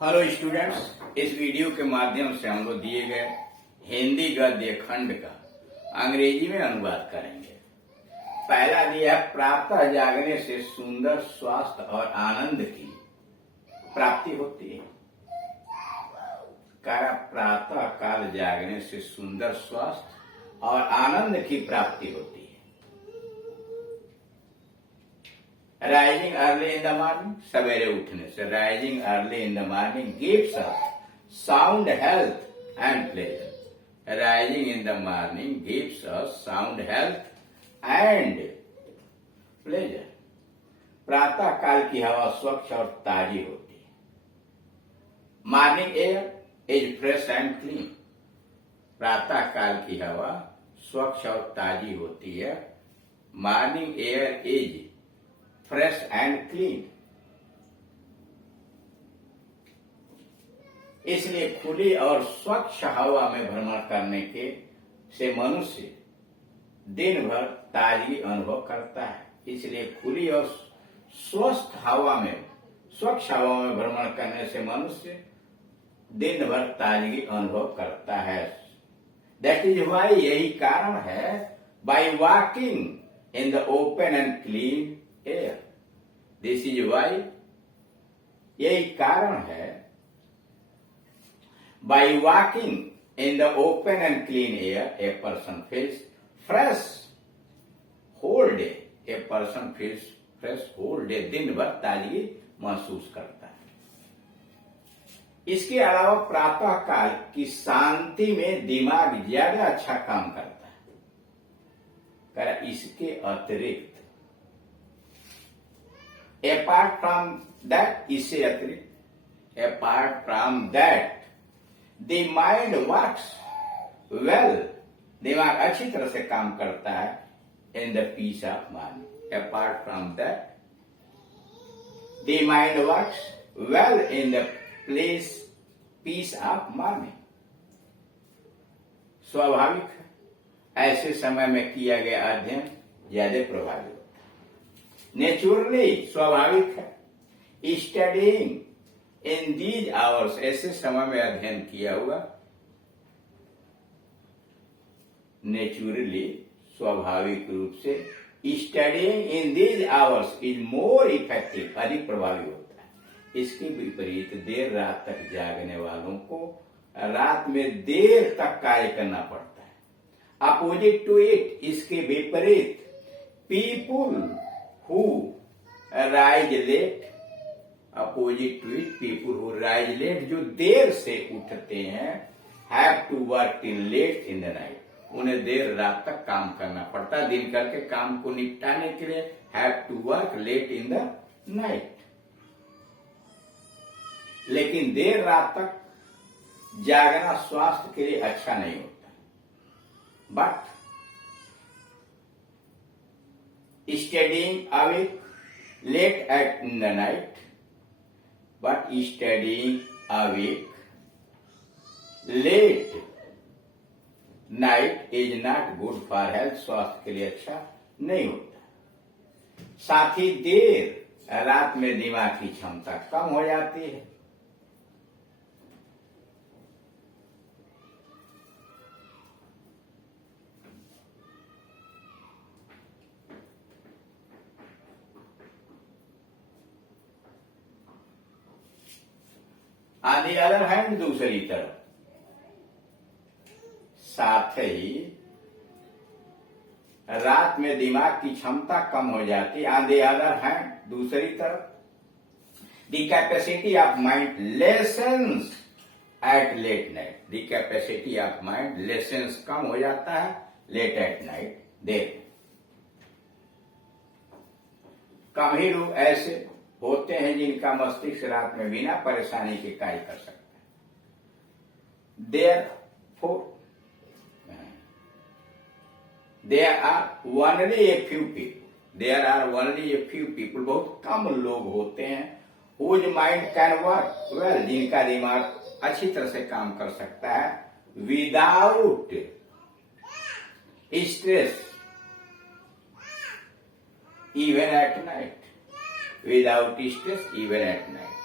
Hello students, इस video के माध्यम से हम लोग दिए गए हिंदी गद्य खंड का अंग्रेजी में अनुवाद करेंगे। पहला दिया है, प्रातः जागने से सुंदर स्वास्थ्य और आनंद की प्राप्ति होती है। प्रातः काल जागने से सुंदर स्वास्थ्य और आनंद की प्राप्ति होती है। Rising early in the morning, सवेरे उठने से, rising early in the morning gives us sound health and pleasure. Rising in the morning gives us sound health and pleasure. प्रातः काल की हवा स्वच्छ और ताजी होती है। Morning air is fresh and clean. प्रातः काल की हवा स्वच्छ और ताजी होती है। Morning air is fresh and clean. इसलिए खुली और स्वच्छ हवा में भ्रमण करने के से मनुष्य दिन भर ताजगी अनुभव करता है। इसलिए खुली और स्वच्छ हवा में भ्रमण करने से मनुष्य दिन भर ताजगी अनुभव करता है। दैट इज वाई, यही कारण है, by walking in the open and clean air. This is why, यही कारण है, by walking in the open and clean air a person feels fresh whole day. A person feels fresh whole day, दिन भर ताजगी महसूस करता है। इसके अलावा प्रातः काल की शांति में दिमाग ज्यादा अच्छा काम करता है। इसके अतिरिक्त, अपार्ट फ्रॉम दैट, इससे अतिरिक्त, apart from that the mind works well, दिमाग अच्छी तरह से काम करता है in the peace of mind. Apart from that the mind works well in the place peace of mind. स्वाभाविक है, ऐसे समय में किया गया अध्ययन ज्यादा प्रभावी होता है। नेचुरली, स्वाभाविक है, स्टडीइंग इन दीज आवर्स, ऐसे समय में अध्ययन किया हुआ नेचुरली, स्वाभाविक रूप से studying in these hours is more effective, अधिक प्रभावी होता है। इसके विपरीत देर रात तक जागने वालों को रात में देर तक कार्य करना पड़ता है। अपोजिट टू इट, इसके विपरीत, people who rise late, opposite to it, people who rise late, जो देर से उठते हैं, have to work till late in the night, उन्हें देर रात तक काम करना पड़ता है। दिन करके काम को निपटाने के लिए have to work late in the night. लेकिन देर रात तक जागना स्वास्थ्य के लिए अच्छा नहीं होता। But studying awake late at in the night, but studying awake late night is not good for health, स्वास्थ्य के लिए अच्छा नहीं होता। साथ ही देर रात में दिमाग की क्षमता कम हो जाती है। On the other hand, दूसरी तरफ, साथ ही रात में दिमाग की क्षमता कम हो जाती। ऑन द अदर हैंड, दूसरी तरफ, the capacity of mind lessens at late night. The capacity of mind lessens, कम हो जाता है लेट एट नाइट, देर। कम ही लोग ऐसे होते हैं जिनका मस्तिष्क रात में बिना परेशानी के कार्य कर सकता है। There are only a few people, बहुत कम लोग होते हैं, whose mind can work well, जिनका दिमाग अच्छी तरह से काम कर सकता है, without stress even at night, without stress even at night.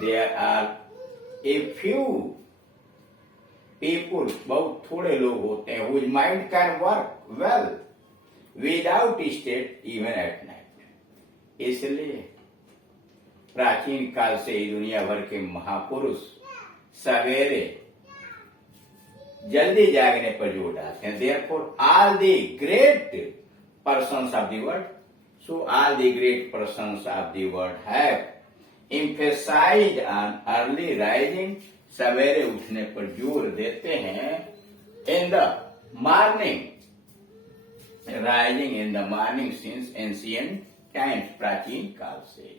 There are a few people, बहुत थोड़े लोग होते हैं, whose mind can work well without state even at night. इसलिए प्राचीन काल से ही दुनिया भर के महापुरुष सवेरे जल्दी जागने पर जोर डालते हैं। Therefore all the great persons of the world, so all the great persons of the world have emphasised on early rising, सवेरे उठने पर जोर देते हैं। In the morning, rising in the morning since ancient times, प्राचीन काल से।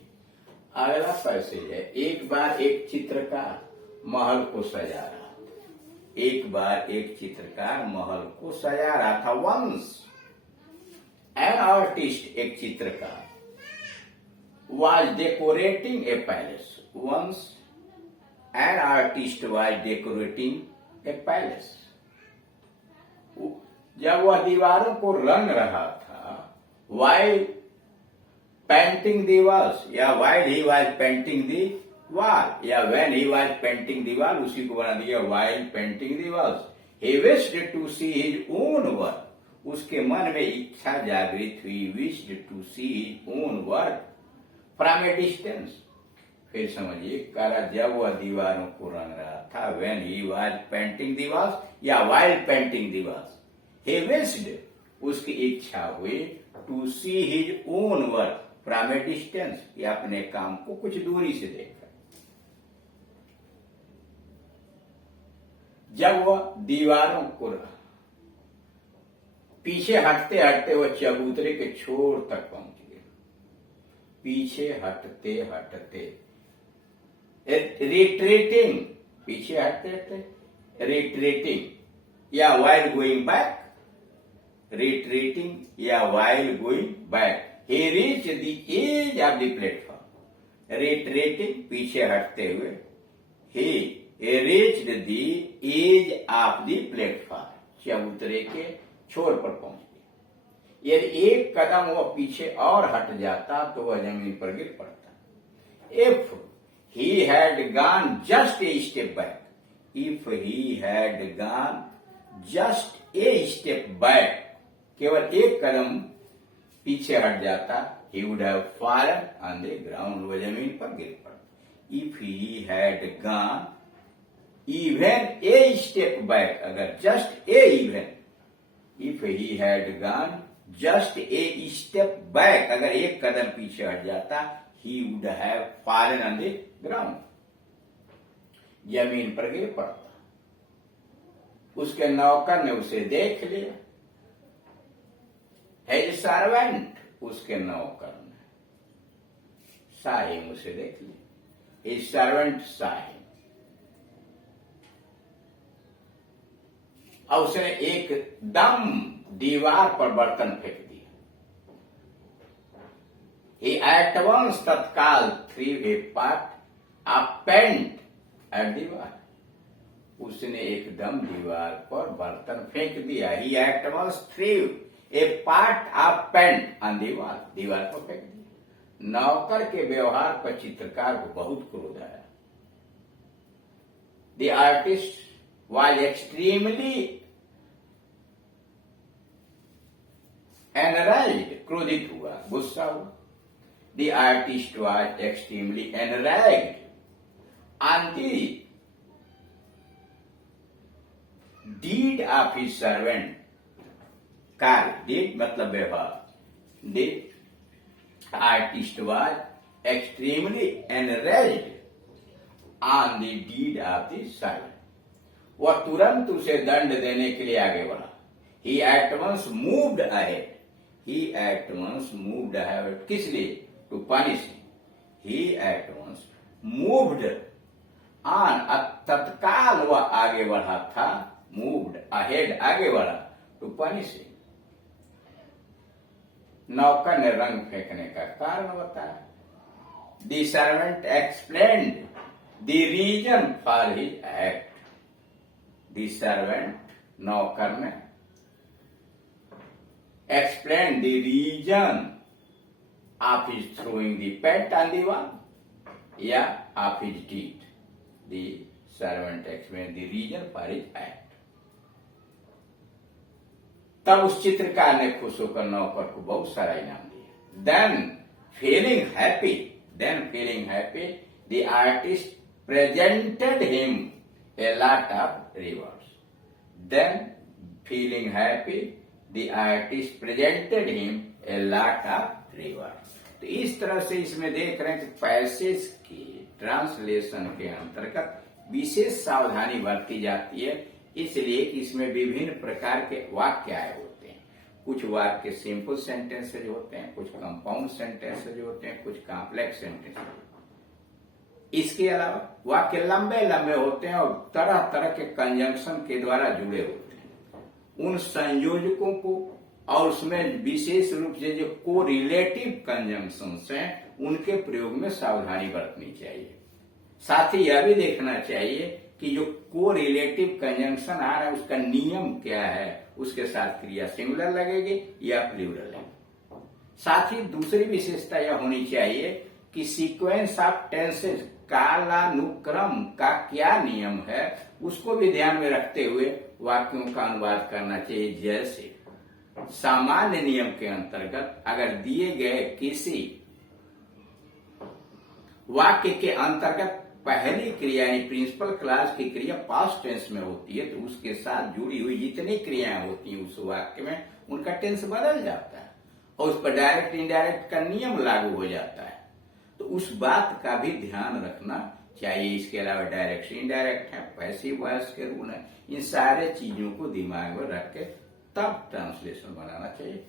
अगला पैसेज है, एक बार एक चित्रकार महल को सजा रहा था। एक बार एक चित्रकार महल को सजा रहा था। वंस एन आर्टिस्ट, एक चित्रकार, was decorating a palace. Once an artist was decorating a palace. जब वह दीवारों को रंग रहा था, while painting the walls, या while he was painting the wall, या when he was painting the wall, उसी को बना दिया while painting the walls. He wished to see his own work. उसके मन में इच्छा जागृत हुई, wished to see his own work from a distance. फिर समझिए, करा जब वह दीवारों को रंग रहा था, when he was painting the walls या while painting the walls, he wished, उसकी इच्छा हुई, to see his own work from a distance, या अपने काम को कुछ दूरी से देखा। जब वह दीवारों को पीछे हटते हटते वह चबूतरे के छोर तक पहुंच, पीछे हटते हटते, रिट्रीटिंग, पीछे हटते हटते, रिट्रीटिंग, या वाइल गोइंग बैक, रिट्रीटिंग या while going back, he reach the edge of the platform, retreating, पीछे हटते हुए, he reach the edge of the platform, चबूतरे के छोर पर पहुंच। यदि एक कदम वह पीछे और हट जाता तो वह जमीन पर गिर पड़ता। If he had gone just a step back, if he had gone just a step back, केवल एक कदम पीछे हट जाता, he would have fallen on the ground, वह जमीन पर गिर पड़ता। If he had gone even a step back, अगर just a even, if he had gone just a step back, अगर एक कदम पीछे हट जाता, he would have fallen on the ground, जमीन पर गिर पड़ता। उसके नौकर ने उसे देख लिया, हिज सर्वेंट, उसके नौकर ने, साहिम, उसे देख लिया, हिज सर्वेंट साहिम, और उसने एकदम दीवार पर बर्तन फेंक दिया। He at once, तत्काल, threw a pot of paint at the wall, उसने एकदम दीवार पर बर्तन फेंक दिया। He at once threw a pot of paint on the wall, दीवार पर फेंक दिया। नौकर के व्यवहार पर चित्रकार को बहुत क्रोध आया। The artist was extremely enraged, क्रोधित हुआ, गुस्सा हुआ। The artist was extremely enraged on the deed of his servant, कार्य, deed मतलब व्यवहार। The artist was extremely enraged on the deed of the servant, वह तुरंत उसे दंड देने के लिए आगे बढ़ा। He at once moved ahead, he at once moved ahead, किस लिए? To punish him. He at once moved on, तत्काल वह आगे बढ़ा था, moved ahead, आगे बढ़ा, to punish him, नौकर ने रंग फेंकने का कारण बताया। The servant explained the reason for his act. The servant, नौकर ने, explained the reason of his throwing the paint on the wall. या of his teeth, the servant explain the reason for his act. तब उस चित्रकार ने खुश होकर नौकर को बहुत सारा इनाम दिया। Than feeling happy the artist presented him a lot of rewards. Than feeling happy the artist presented him a lot of rewards. तो इस तरह से इसमें देख रहे हैं कि पैसेज की ट्रांसलेशन के अंतर्गत विशेष सावधानी बरती जाती है, इसलिए कि इसमें विभिन्न प्रकार के वाक्य आए होते हैं। कुछ वाक्य सिंपल सेंटेंसेज होते हैं, कुछ कंपाउंड सेंटेंसेज होते हैं, कुछ कॉम्प्लेक्स सेंटेंसेज। इसके अलावा वाक्य लंबे लंबे होते हैं और तरह तरह के कंजंक्शन के द्वारा जुड़े होते हैं। उन संयोजकों को और उसमें विशेष रूप से जो कोरिलेटिव कंजंक्शंस हैं उनके प्रयोग में सावधानी बरतनी चाहिए। साथ ही यह भी देखना चाहिए कि जो कोरिलेटिव कंजंक्शन आ रहा है उसका नियम क्या है, उसके साथ क्रिया सिंगुलर लगेगी या प्लूरल लगेगी। साथ ही दूसरी विशेषता यह होनी चाहिए कि सीक्वेंस ऑफ टेंसेज, कालानुक्रम का क्या नियम है, उसको भी ध्यान में रखते हुए वाक्यों का अनुवाद करना चाहिए। जैसे सामान्य नियम के अंतर्गत अगर दिए गए किसी वाक्य के अंतर्गत पहली क्रिया यानी प्रिंसिपल क्लास की क्रिया पास्ट टेंस में होती है, तो उसके साथ जुड़ी हुई जितनी क्रियाएं होती हैं उस वाक्य में उनका टेंस बदल जाता है और उस पर डायरेक्ट इनडायरेक्ट का नियम लागू हो जाता है। तो उस बात का भी ध्यान रखना चाहिए। इसके अलावा डायरेक्ट से इनडायरेक्ट है, पैसिव वॉइस के रूल है, इन सारे चीजों को दिमाग में रख के तब ट्रांसलेशन बनाना चाहिए।